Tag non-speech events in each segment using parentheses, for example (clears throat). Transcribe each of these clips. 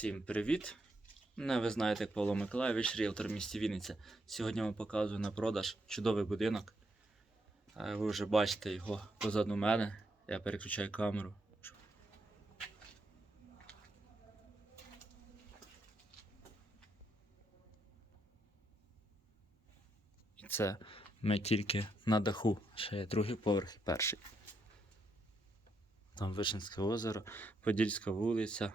Всім привіт! Мене ви знаєте як Павло Миколаївич, ріелтор в місті Вінниця. Сьогодні вам показую на продаж чудовий будинок. Е, Ви вже бачите його позаду мене. Я переключаю камеру. І це ми тільки на даху. Ще є другий поверх і перший. Там Вишенське озеро, Подільська вулиця.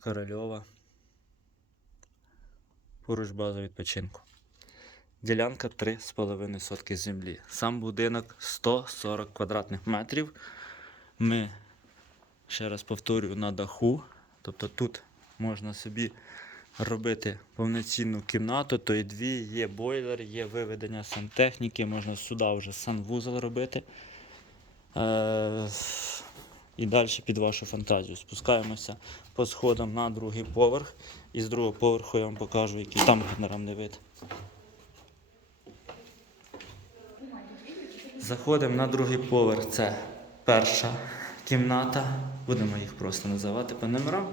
Корольова. Поруч база відпочинку. Ділянка 3,5 сотки землі. Сам будинок 140 квадратних метрів. Ми, ще раз повторюю, на даху. Тобто тут можна собі робити повноцінну кімнату, то і дві, є бойлер, є виведення сантехніки, можна сюди вже санвузол робити. І далі під вашу фантазію. Спускаємося по сходам на другий поверх. І з другого поверху я вам покажу, який там панорамний вид. Заходимо на другий поверх. Це перша кімната. Будемо їх просто називати по номерам.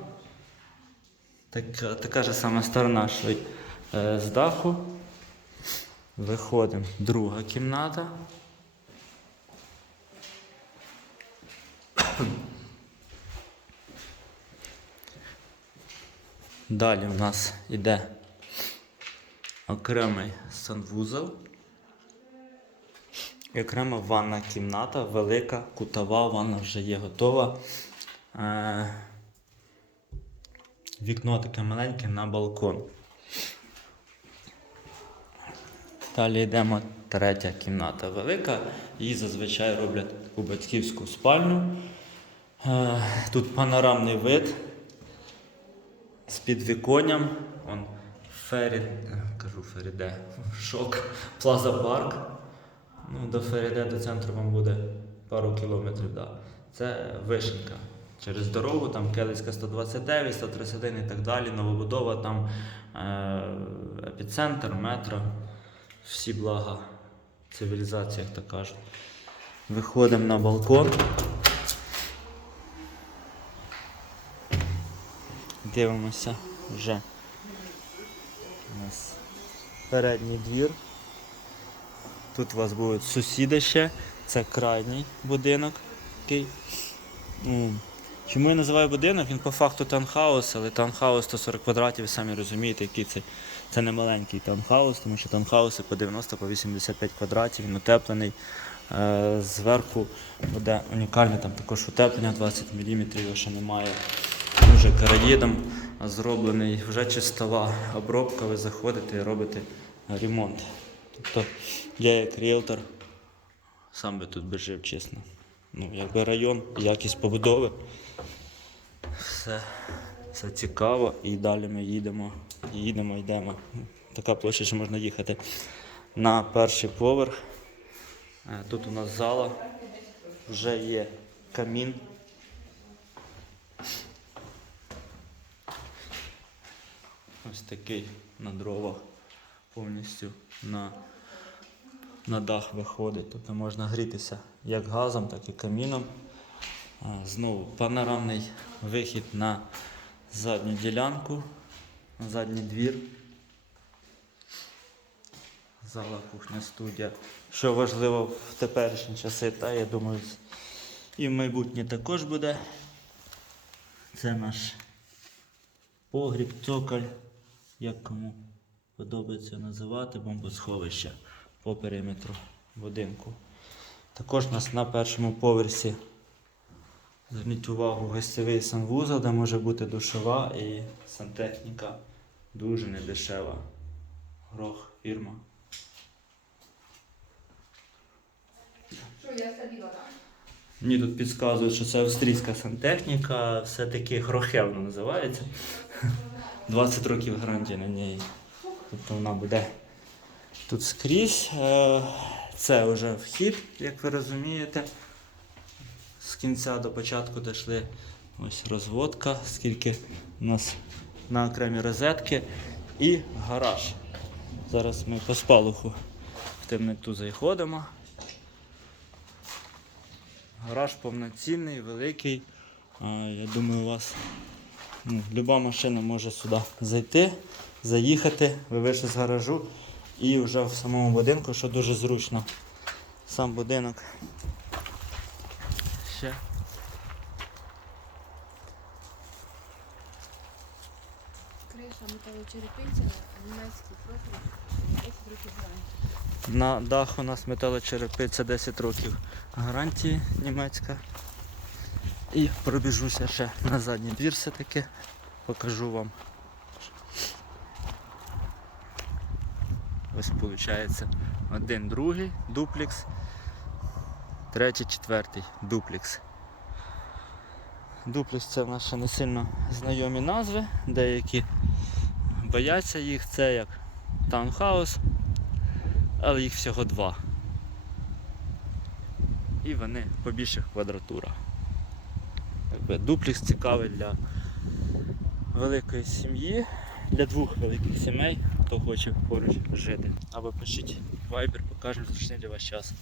Так, така ж сама сторона, що й е, з даху. Виходимо. Друга кімната. (clears throat) Далі в нас йде окремий санвузол і окрема ванна кімната, велика, кутова, ванна вже є готова. Е, Вікно таке маленьке на балкон. Далі йдемо третя кімната велика. Її зазвичай роблять таку батьківську спальню. Е, Тут панорамний вид з підвіконням. Он Фері... е, кажу Феріде. Шок. Плаза Парк. Ну, до Феріде, до центру вам буде пару кілометрів. Да. Це вишенька. Через дорогу, там Келицька 129, 131 і так далі. Новобудова, там е- епіцентр, метро. Всі блага цивілізації, як то кажуть. Виходимо на балкон. Дивимося вже. У нас передній двір. Тут у вас будуть сусіди ще. Це крайній будинок. Такий. Ну, чому я називаю будинок? Він по факту таунхаус, але таунхаус 140 квадратів, ви самі розумієте, який це. Це не маленький таунхаус, тому що таунхауси по 90 по 85 квадратів, він утеплений. Е, Зверху буде унікальне там також утеплення 20 мм, його ще немає. Вже караїдом зроблений, вже чистова обробка, ви заходите і робите ремонт. Тобто я як ріелтор сам би тут би жив, чесно. Ну, якби район, якість побудови. Все, все цікаво і далі ми їдемо, їдемо, йдемо. Така площа, що можна їхати на перший поверх. Е, Тут у нас зала, вже є камін. Ось такий на дровах повністю на, на дах виходить. Тобто можна грітися як газом, так і каміном. Знову панорамний вихід на задню ділянку, на задній двір. Зала, кухня, студія. Що важливо в теперішні часи, та я думаю, і в майбутнє також буде. Це наш погріб, цоколь, як кому подобається називати, бомбосховище по периметру будинку. Також у нас на першому поверсі, зверніть увагу, гостєвий санвузол, де може бути душова і сантехніка дуже недешева. Грох, фірма. Що я садила там? Мені тут підказують, що це австрійська сантехніка, все-таки грохевно називається. 20 років гарантії на неї. Тобто вона буде тут скрізь. Е, Це вже вхід, як ви розумієте. З кінця до початку дійшли ось розводка, скільки у нас на окремі розетки і гараж. Зараз ми по спалуху в темноту заходимо. Гараж повноцінний, великий. Я думаю, у вас Ну, люба машина може сюди зайти, заїхати, ви вийшли з гаражу і вже в самому будинку, що дуже зручно. Сам будинок. Ще. Криша металочерепиця, німецький профіль, 10 років гарантії. На дах у нас металочерепиця 10 років гарантії німецька. І пробіжуся ще на задній двір все-таки. Покажу вам. Ось виходить один другий дуплікс, третій, четвертий дуплікс. Дуплікс це в нас ще не сильно знайомі назви, деякі бояться їх, це як таунхаус, але їх всього два. І вони по більших квадратурах. Якби дуплікс цікавий для великої сім'ї, для двох великих сімей, хто хоче поруч жити. Або пишіть вайбер, покажемо зручний для вас час.